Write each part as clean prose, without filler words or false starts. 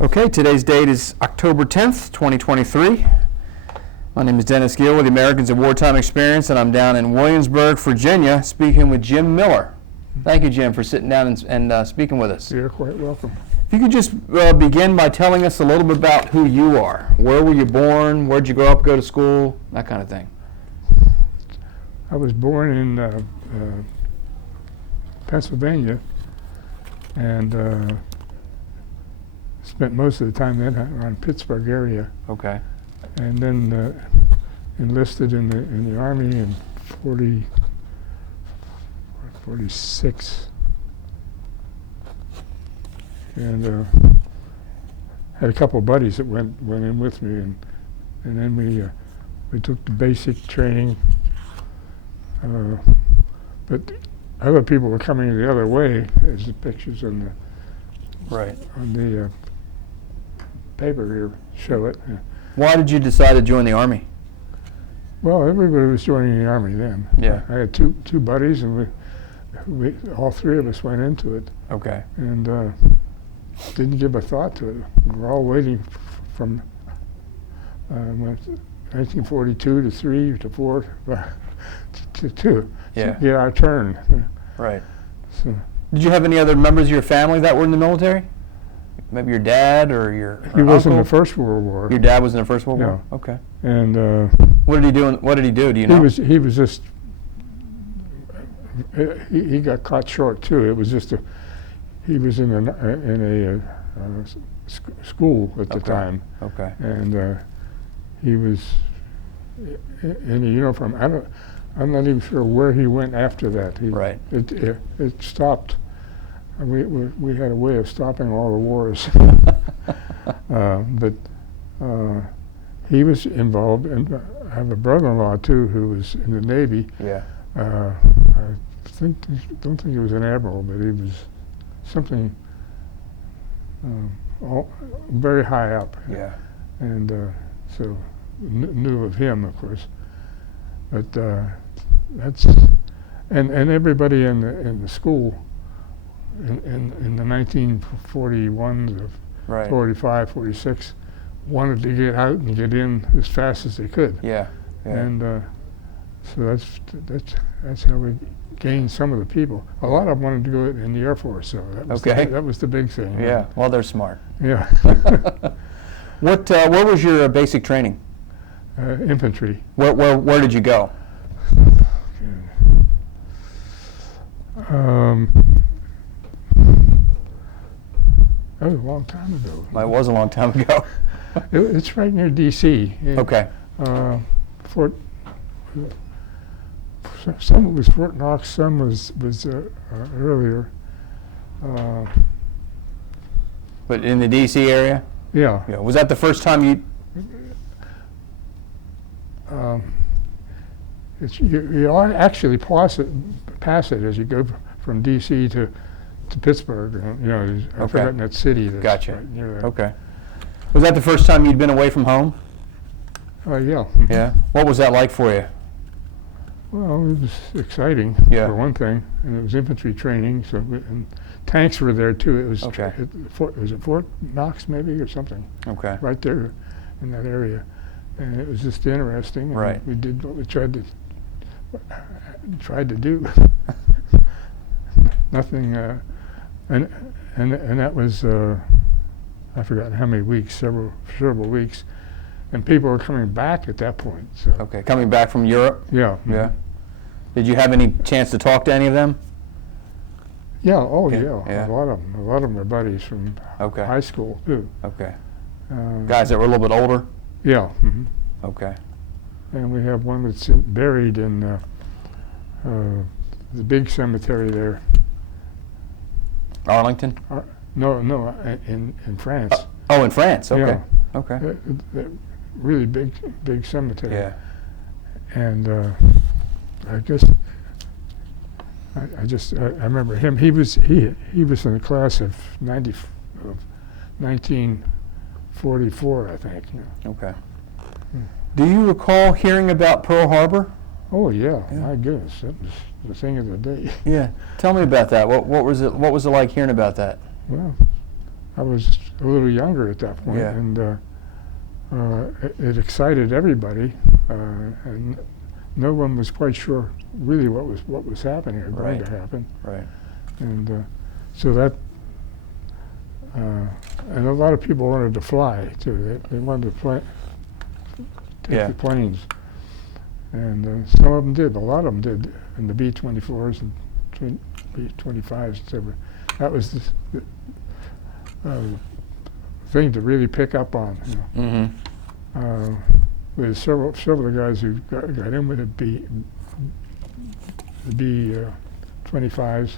Okay, today's date is October 10th, 2023. My name is Dennis Gill with the Americans of Wartime Experience, and I'm down in Williamsburg, Virginia, speaking with Jim Miller. Thank you, Jim, for sitting down and speaking with us. You're quite welcome. If you could just begin by telling us a little bit about who you are. Where were you born? Where'd you grow up, go to school? That kind of thing. I was born in Pennsylvania, and spent most of the time then around Pittsburgh area. Okay. And then enlisted in the Army in 46. And had a couple of buddies that went in with me, and then we took the basic training. But other people were coming the other way, as the pictures on the paper here show it. Why did you decide to join the Army? Well, everybody was joining the Army then. Yeah. I had two buddies, and we all three of us went into it. Okay. And didn't give a thought to it. We were all waiting from 1942 to 3 to 4 to 2 to get our turn. Right. So, did you have any other members of your family that were in the military? Maybe your dad or your He was in uncle? the First World War. Your dad was in the First World War? Yeah. Okay. And What did he do? What did he do? Do you know? he was just he got caught short too. It was just he was in a school at the time. Okay. And he was in a uniform. I'm not even sure where he went after that. Right. It stopped. We had a way of stopping all the wars. But he was involved, and I have a brother-in-law too who was in the Navy. Yeah. I don't think he was an admiral, but he was something very high up. Yeah. And so knew of him, of course. But that's and everybody in the school in the 1941s of Right. 45, 46 wanted to get out and get in as fast as they could. Yeah. Yeah. And so that's how we gained some of the people. A lot of them wanted to go in the Air Force, so that was the big thing. Yeah. Well, they're smart. Yeah. What was your basic training? Infantry. Where did you go? That was a long time ago. It was a long time ago. It's right near D.C. Okay. Some was Fort Knox, some was earlier. But in the D.C. area? Yeah. Yeah. Was that the first time you? You actually pass it as you go from D.C. to Pittsburgh. I've forgotten that city. That's Gotcha. Right near there. Okay. Was that the first time you'd been away from home? Yeah. Yeah. What was that like for you? Well, it was exciting, Yeah. for one thing, and it was infantry training, so and tanks were there too. It was Okay. Was it Fort Knox maybe or something? Okay. Right there in that area, and it was just interesting. And Right. we did what we tried to do. Nothing, and that was I forgot how many weeks, several weeks, and people were coming back at that point. So. Okay. Coming back from Europe? Yeah. Yeah. Did you have any chance to talk to any of them? Yeah. Oh, Yeah, yeah. yeah. A lot of them are buddies from Okay. high school too. Okay. Uh, Guys that were a little bit older? Yeah. Okay. And we have one that's buried in the big cemetery there. Arlington? No, in France. Oh, in France. Okay. Yeah. Okay. The really big cemetery. Yeah. And I guess I remember him. He was in the class of 1944, I think. Yeah. Okay. Do you recall hearing about Pearl Harbor? Oh yeah, Yeah. my goodness, that was the thing of the day. Yeah. Tell me about that. What was it like hearing about that? Well, I was a little younger at that point, Yeah. and it excited everybody, and no one was quite sure really what was happening or going to happen. Right. And so that, and a lot of people wanted to fly too. They wanted to take the planes, and some of them did. A lot of them did in the B-24s and B-25s. So that was the thing to really pick up on. You know. Mm-hmm. There's several of the guys who got in with the B-25s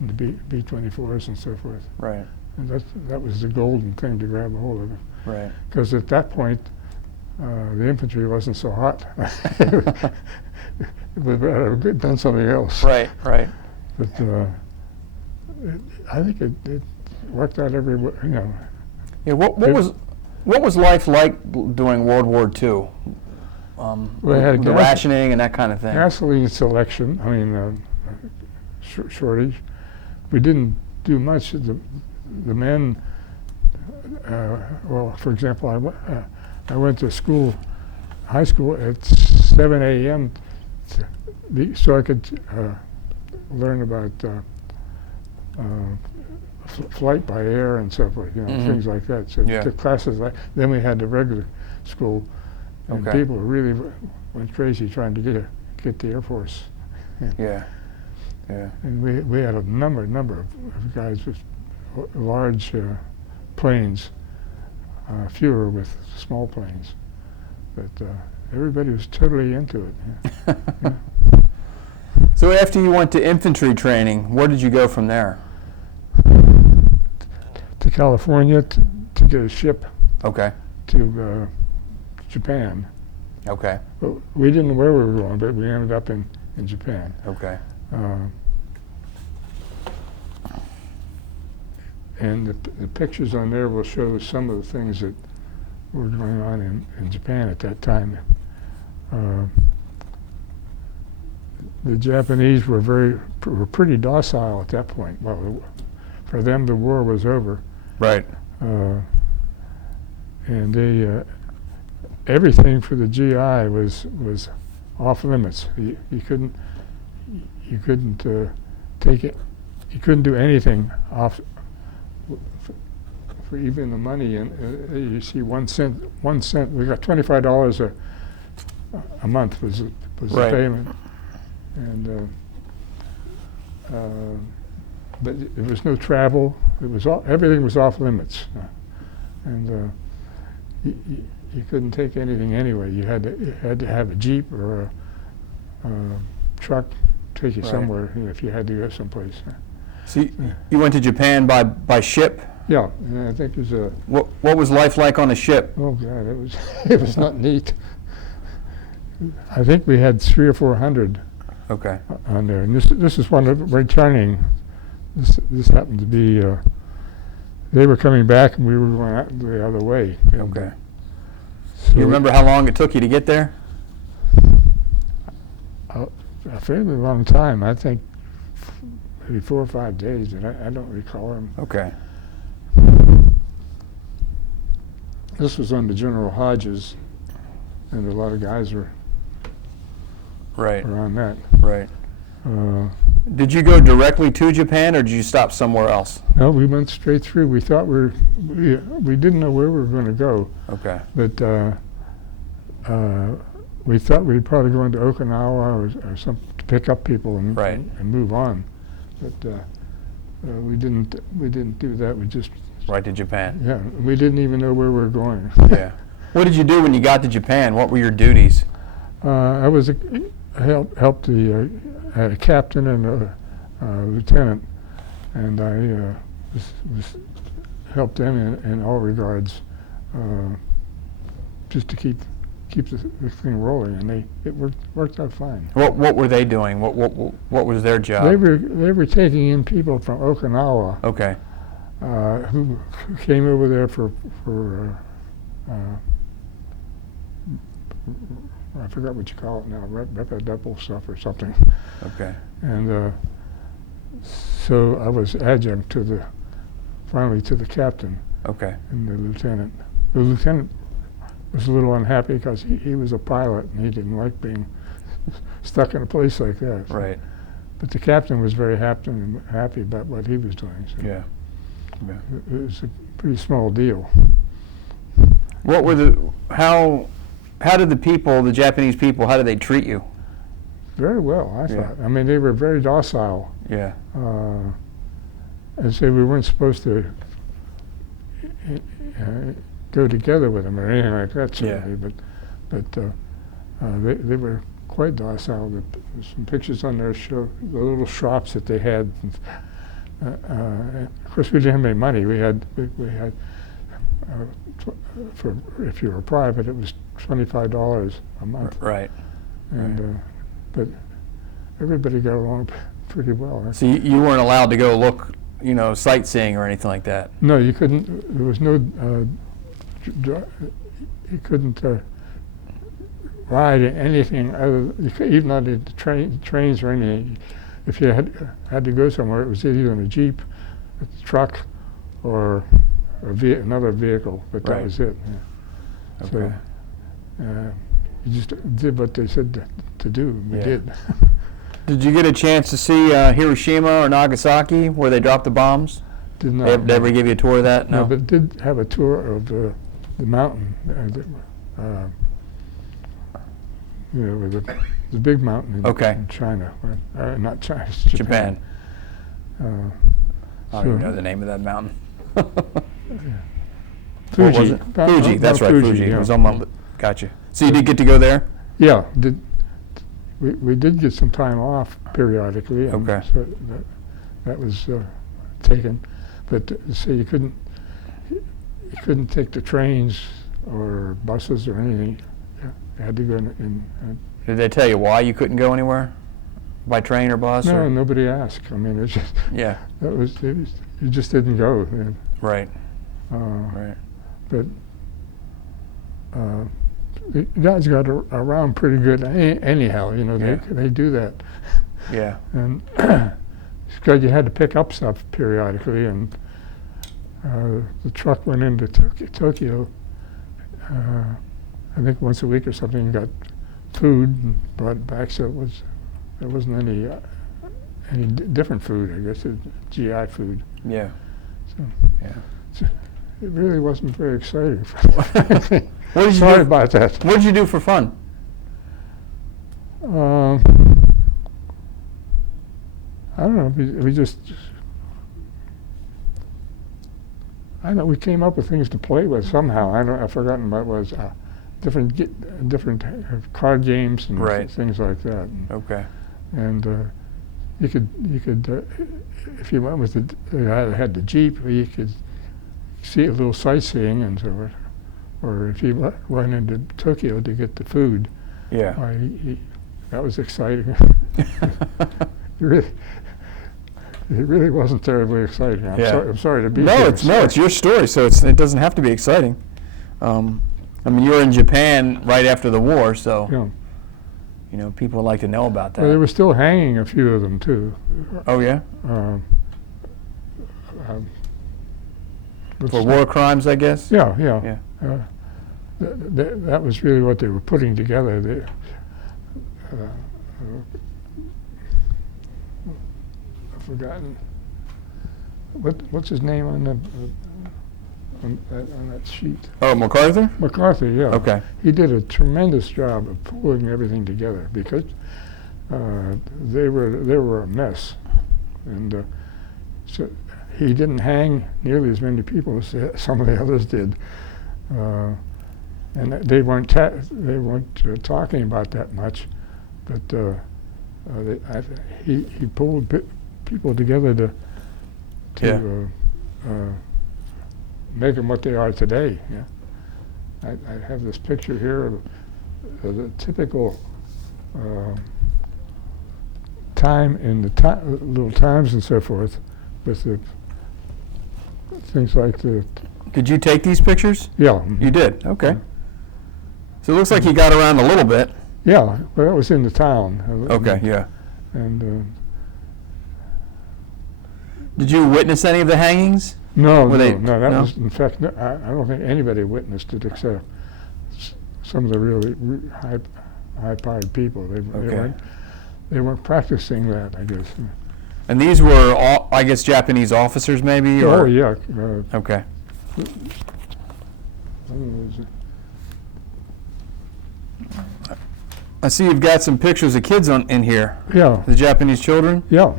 and the B-24s and so forth. Right. And that was the golden thing to grab a hold of. Right. Because at that point, the infantry wasn't so hot. We'd have done something else. Right. Right. But I think it worked out every way. You know. Yeah. What was life like during World War II? We had the rationing and that kind of thing. Gasoline selection. I mean, shortage. We didn't do much. The men. Well, for example, I went to school, high school at 7 a.m. So I could learn about flight by air and so forth, you know, things like that. So the classes then we had the regular school, and people really went crazy trying to get the Air Force. Yeah. And we had a number of guys with large planes, fewer with small planes, but everybody was totally into it. Yeah. So after you went to infantry training, where did you go from there? To California to get a ship. Okay. To Japan. Okay. But we didn't know where we were going, but we ended up in Japan. Okay. And the pictures on there will show some of the things that were going on in Japan at that time. The Japanese were pretty docile at that point. Well, for them the war was over. Right. And they everything for the GI was off limits. You couldn't take it. You couldn't do anything off. For even the money, and you see 1 cent. We got $25 a month was the payment, and but there was no travel. It was everything was off limits, and you couldn't take anything anyway. You had to have a jeep or a truck take you somewhere if you had to go someplace. So you went to Japan by ship? Yeah, and I think it was a. What was life like on a ship? Oh God, it was not neat. I think we had 300 or 400. Okay. On there, and this is one of returning. This happened to be. They were coming back, and we were going out the other way. Okay. So you remember how long it took you to get there? A fairly long time. I think maybe 4 or 5 days, and I don't recall them. Okay. This was under General Hodges, and a lot of guys were on that. Right. Did you go directly to Japan, or did you stop somewhere else? No, we went straight through. We thought we didn't know where we were going to go. Okay. But we thought we'd probably go into Okinawa or some to pick up people and move on. But we didn't do that. We just right to Japan. Yeah, we didn't even know where we were going. Yeah. What did you do when you got to Japan? What were your duties? I was helped the had a captain and a lieutenant, and I was helped them in all regards, just to keep the thing rolling, and it worked out fine. What were they doing? What was their job? They were taking in people from Okinawa. Okay. Who came over there for I forgot what you call it now, double stuff or something. Okay. And so I was adjunct to finally to the captain Okay. and the lieutenant. The lieutenant was a little unhappy because he was a pilot and he didn't like being stuck in a place like that. So. Right. But the captain was very happy about what he was doing. So Yeah. it was a pretty small deal. What were how did the Japanese people, how did they treat you? Very well, I Yeah. thought. I mean, they were very docile. Yeah. And so we weren't supposed to go together with them or anything like that, certainly. But they were quite docile. There's some pictures on there show the little shops that they had. Of course, we didn't have any money. We had for if you were private, it was $25 a month. Right. And but everybody got along pretty well. So you weren't allowed to go look, sightseeing or anything like that? No, you couldn't. There was no. You couldn't ride anything other. Even on the trains or anything. If you had to go somewhere, it was either in a jeep, a truck, or another vehicle. But that Right. was it. Yeah. Okay. So you just did what they said to do. We Yeah. did. Did you get a chance to see Hiroshima or Nagasaki where they dropped the bombs? Did not. They ever give you a tour of that? No, but did have a tour of the mountain. With the big mountain in China. Not China, it's Japan. I don't even know the name of that mountain. Fuji. What was it? Fuji, that's right, Fuji. Yeah. It was on my Gotcha. So you did get to go there? Yeah, we did get some time off periodically. And Okay. so that was taken, but so you couldn't take the trains or buses or anything. You had to go in Did they tell you why you couldn't go anywhere? By train or bus? no, or? nobody asked. I mean, it's just Yeah. you just didn't go. Right. Right. But the guys got around pretty good anyhow. They do that. Yeah. And because you had to pick up stuff periodically, and the truck went into Tokyo, I think once a week or something, and got food and brought it back. So there wasn't any different food. I guess GI food. Yeah. So Yeah. it really wasn't very exciting. What did you Sorry do? about that. What did you do for fun? I don't know. We just. I know we came up with things to play with somehow. I've forgotten what it was. Different card games and Right. things like that. Okay. And you could if you went with the guy that had the Jeep, you could see a little sightseeing and so forth. Or if you went into Tokyo to get the food, Yeah. that was exciting. It really wasn't terribly exciting. I'm sorry to be here. It's your story, so it doesn't have to be exciting. I mean, you were in Japan right after the war, so Yeah. People like to know about that. Well, they were still hanging a few of them too. Oh yeah, But for war crimes, I guess. Yeah. Yeah. That was really what they were putting together. I've forgotten what's his name on that sheet. Oh, MacArthur. MacArthur, yeah. Okay. He did a tremendous job of pulling everything together because they were a mess, and so he didn't hang nearly as many people as some of the others did, and they weren't talking about that much, but he pulled people together to make them what they are today. Yeah. I have this picture here of the typical time in the little times and so forth, with the things like the. Did you take these pictures? Yeah. You did. Okay. So it looks like you got around a little bit. Yeah. Well, that was in the town. Okay. Yeah. And did you witness any of the hangings? No, Were no, they- no. That no? was, in fact, no, I don't think anybody witnessed it except some of the really high-powered people. Okay. They weren't practicing that, I guess. And these were all, I guess, Japanese officers, maybe? Oh, Or? yeah. Okay. I see you've got some pictures of kids in here. Yeah, The Japanese children. yeah.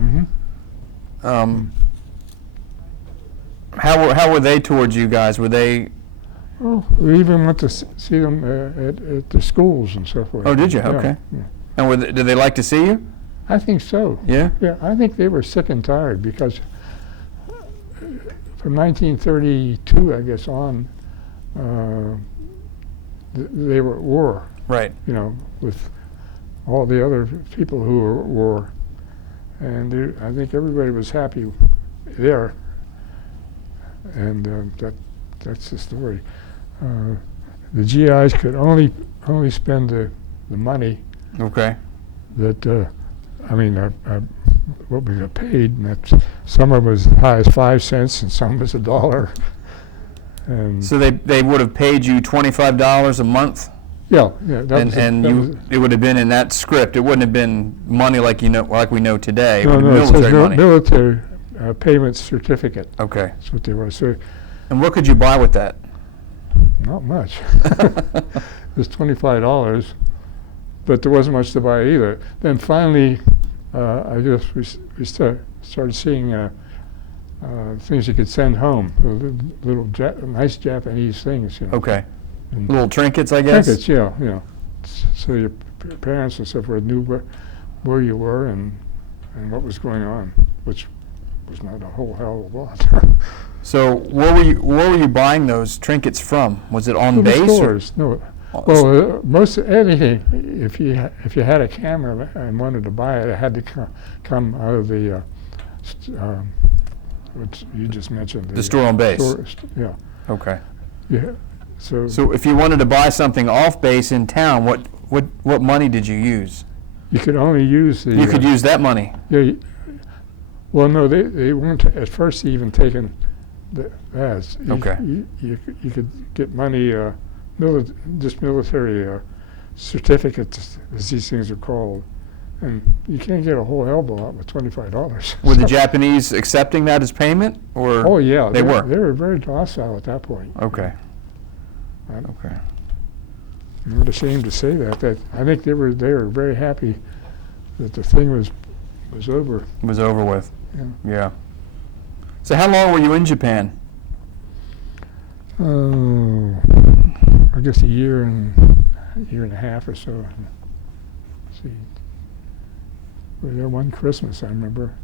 How were they towards you guys? Were they? Oh, we even went to see them at the schools and so forth. Oh, did you? Yeah, Okay. yeah. And did they like to see you? I think so. Yeah. Yeah, I think they were sick and tired because from 1932, I guess, on, they were at war, Right. you know, with all the other people who were at war. And I think everybody was happy there. And that's the story. The GIs could only spend the money Okay. that, what we got paid, and that some of it was as high as 5 cents and some was $1. And So they would have paid you $25 a month, yeah, it would have been in that script. It wouldn't have been money like we know today. It no, would have no, been it says military money. military payment certificate. Okay. That's what they were. So And what could you buy with that? not much. It was $25, but there wasn't much to buy either. Then finally, we started seeing things you could send home, little nice Japanese things, you know. Okay. And Little trinkets, I guess. trinkets, yeah, you know. So your parents and so forth knew where you were and what was going on, which was not a whole hell of a lot. So where were you buying those trinkets from? Was it on From the base? stores, no. Well, most anything, if you had a camera and wanted to buy it, it had to come out of the, what you just mentioned. The store on base. Yeah. Okay. Yeah. So if you wanted to buy something off base in town, what money did you use? you could only use the. You could use that money. Yeah. Well, no, they weren't at first even taking the ads. Okay. You could get money, just military certificates, as these things are called, and you can't get a whole hell of a lot with $25. Were the Japanese accepting that as payment, or? Oh yeah, They were. They were very docile at that point. Okay. I'm Okay. not ashamed to say that. That I think they were very happy that the thing was over. It was over with. Yeah. Yeah. So how long were you in Japan? Oh, I guess a year and a half or so. Let's see, we were there one Christmas, I remember.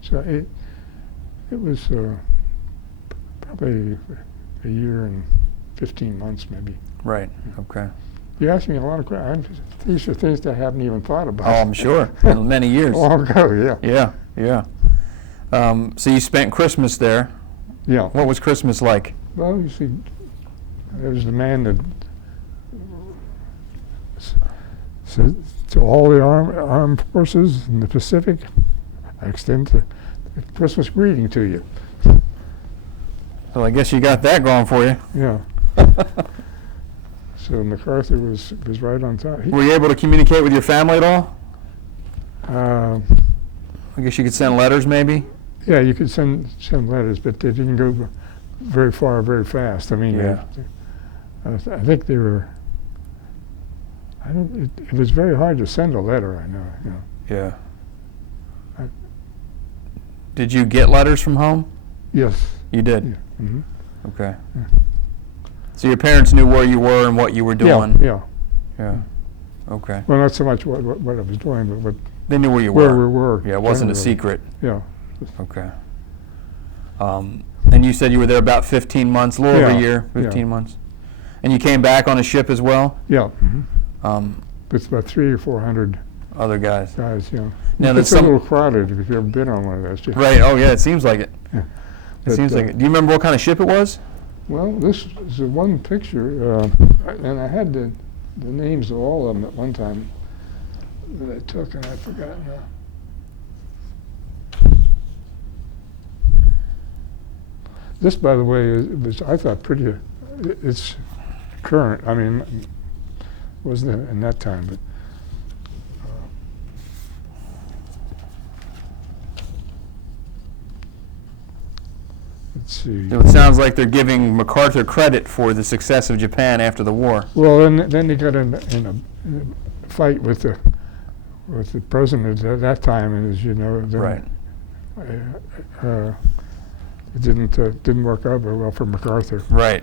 So it was probably a year and 15 months, maybe. Right. Okay. You asked me a lot of questions. These are things that I haven't even thought about. Oh, I'm sure. In many years. Long ago, yeah. Yeah. So you spent Christmas there. Yeah. What was Christmas like? Well, you see, there was the man that said to all the armed forces in the Pacific, I extend a Christmas greeting to you. Well, I guess you got that going for you. Yeah. So MacArthur was right on top. Were you able to communicate with your family at all? I guess you could send letters, maybe? Yeah, you could send letters, but they didn't go very far, very fast. I mean, Yeah. I think they were. It was very hard to send a letter. I know. You know. Yeah. Did you get letters from home? Yes. You did? Yeah. Mm-hmm. Okay. Yeah. So your parents knew where you were and what you were doing? Yeah. Yeah. Okay. Well, not so much what I was doing, but They knew where you where were? we were. Yeah, it wasn't a generally. secret. Yeah. Okay. And you said you were there about 15 months, a little over a Yeah, year, yeah. 15 months. And you came back on a ship as well? Yeah. Mm-hmm. With With about 300 or 400 other guys? guys. Yeah. Now, there's It's a some- little crowded if you've ever been on one of those. Right, oh yeah, it seems like it. Yeah. It But, seems like it. Do you remember what kind of ship it was? Well, this is the one picture, and I had the names of all of them at one time that I took, and I forgot now. This, by the way, was, I thought, pretty, it's current. I mean, wasn't in that time, but let's see. So it sounds like they're giving MacArthur credit for the success of Japan after the war. Well, then he got in a fight with the president at that time, and as you know, then, Right. It didn't work out very well for MacArthur. Right.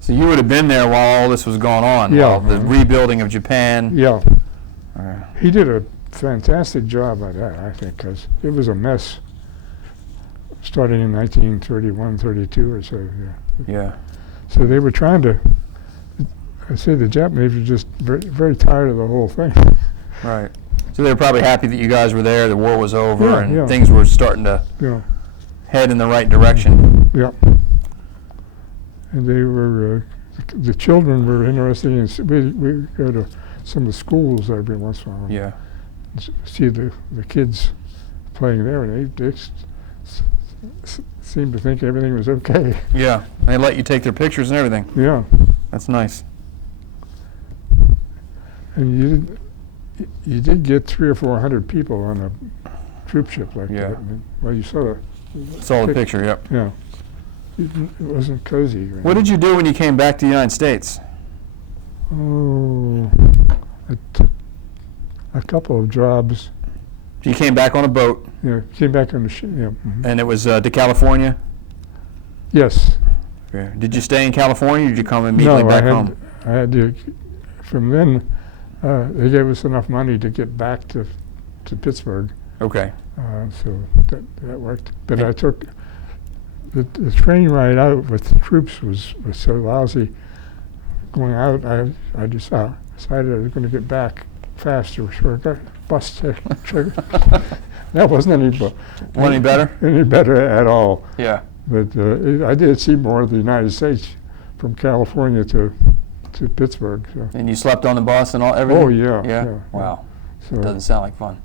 So you would have been there while all this was going on, Yeah. while the rebuilding of Japan. Yeah, Uh, he did a fantastic job at that, I think, because it was a mess starting in 1931, 32 or so. Yeah. yeah. So they were trying to. I say the Japanese were just very, very tired of the whole thing. Right. So they were probably happy that you guys were there, the war was over, Yeah, and yeah. things were starting to Yeah, head in the right direction. yeah. And they were. The children were interested in. We go to some of the schools every once in a while. Yeah. See the kids playing there, and they seemed to think everything was okay. Yeah. They let you take their pictures and everything. Yeah, That's nice. and you did get 300 or 400 people on a troop ship like Yeah. that. Well, you saw Saw the Pic- picture, yep. yeah. It wasn't cozy. What did you do when you came back to the United States? Oh, I took a couple of jobs. You came back on a boat, Yeah, came back on the ship. Yeah. Mhm. and it was to California? Yes. Okay. Did you stay in California, or did you come immediately No, back home? I had to. From then, they gave us enough money to get back to Pittsburgh, Okay. so that worked. But I took the train ride out with the troops was so lousy. Going out, I just decided I was going to get back faster, so I got bus ticket. That wasn't Any better? any better at all. Yeah. But I did see more of the United States from California to Pittsburgh. So. And you slept on the bus and all everything? Oh yeah. Yeah? Wow. So, Doesn't sound like fun.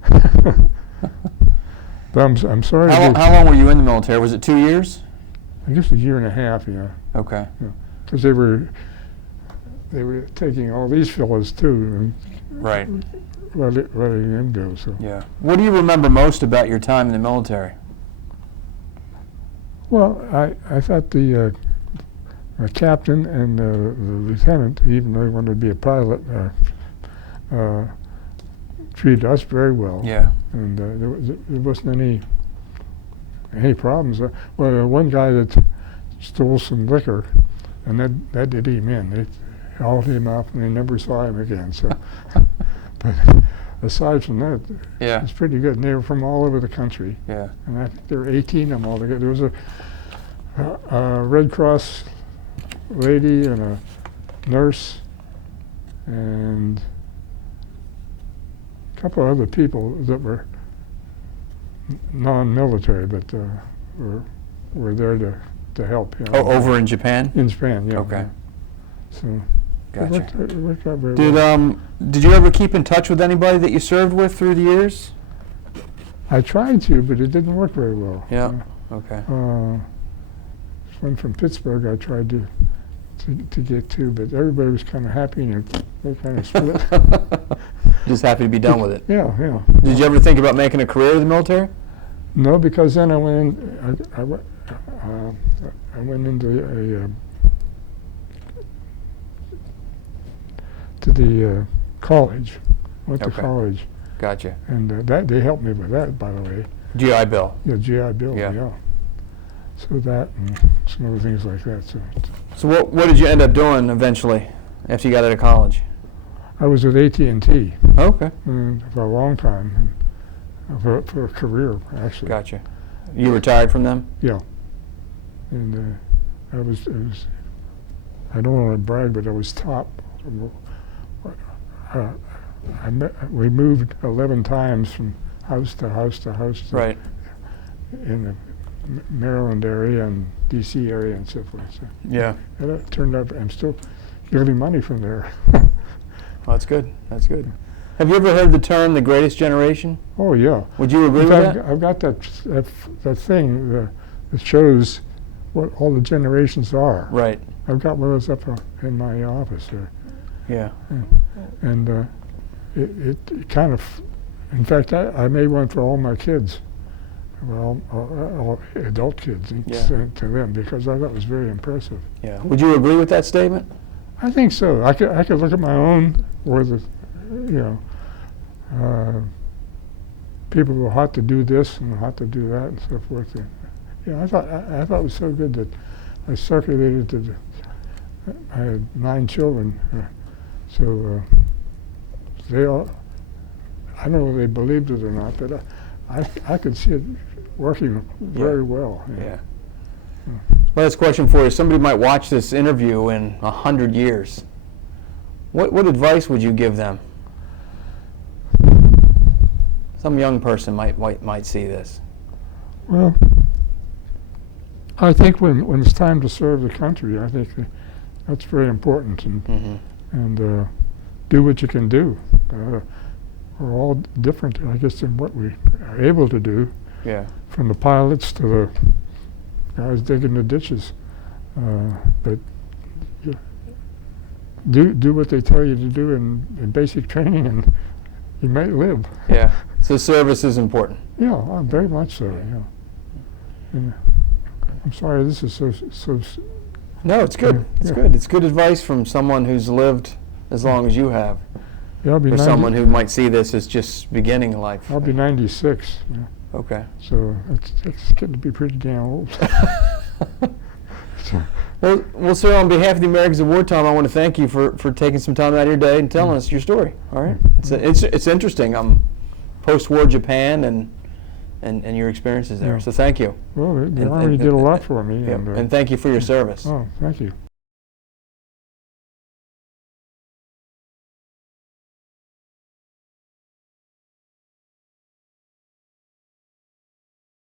but I'm sorry. How long were you in the military? Was it 2 years? I guess a year and a half. Yeah. Okay. Because they were taking all these fellows too Right. and letting them go. So. Yeah. What do you remember most about your time in the military? Well, I thought the captain and the lieutenant, even though he wanted to be a pilot, treated us very well. Yeah. And there wasn't any problems. Well, one guy that stole some liquor, and that did him in. They hauled him up, and they never saw him again. So, but aside from that, Yeah. it's pretty good. And they were from all over the country, Yeah. and I think there were 18 of them altogether. There was a Red Cross lady and a nurse, and a couple of other people that were non-military, but were there to help. You know. Oh, over in Japan? In Japan, yeah. Okay. So Gotcha. it worked out very well. Did you ever keep in touch with anybody that you served with through the years? I tried to, but it didn't work very well. Yeah. Okay. One from Pittsburgh I tried to get to, but everybody was kind of happy, and they kind of split. Just happy to be done with it. Yeah, yeah. Did you ever think about making a career in the military? No, because then I went in. I went into the college. Went to Okay. college, Gotcha. and that they helped me with that, by the way. GI Bill. Yeah, GI Bill. Yeah. Yeah. So that and some other things like that. So So what did you end up doing eventually after you got out of college? I was with AT&T Okay. for a long time, and for a career actually. Gotcha. You retired from them? Yeah. And I was. I don't want to brag, but I was top. We moved 11 times from house to house to house. Right. In the Maryland area and D.C. area and so forth. So Yeah. it turned out I'm still getting money from there. Well, that's good. That's good. Have you ever heard the term "the greatest generation"? Oh yeah. Would you agree In with fact, that? I've got that thing that shows what all the generations are. Right. I've got one of those up in my office there. Yeah. And it kind of, in fact, I made one for all my kids, well, all adult kids, and Yeah. sent it to them because I thought it was very impressive. Yeah. Would you agree with that statement? I think so. I could look at my own where the, people were hot to do this and hot to do that and so forth. And, I thought it was so good that I circulated to I had 9 children, so they all, I don't know if they believed it or not, but I could see it working very well. Yeah. Last question for you. Somebody might watch this interview in 100 years. What advice would you give them? Some young person might see this. Well, I think when it's time to serve the country, I think that's very important, and do what you can do. We're all different, I guess, in what we are able to do. Yeah. From the pilots to the guys digging the ditches, but do what they tell you to do in basic training, and you might live. Yeah. So service is important. Yeah, very much so. Yeah. I'm sorry, this is so. No, it's good. It's good. It's good advice from someone who's lived as long as you have. Yeah, I'll be For 90, someone who might see this as just beginning life. I'll be 96. Yeah. Okay. So it's getting to be pretty damn old. So, Well, sir, on behalf of the Americans of Wartime, I want to thank you for taking some time out of your day and telling us your story. All right. It's interesting. Post-war Japan and your experiences there. Yeah. So thank you. well, they already did a lot for me. And thank you for your service. Oh, thank you.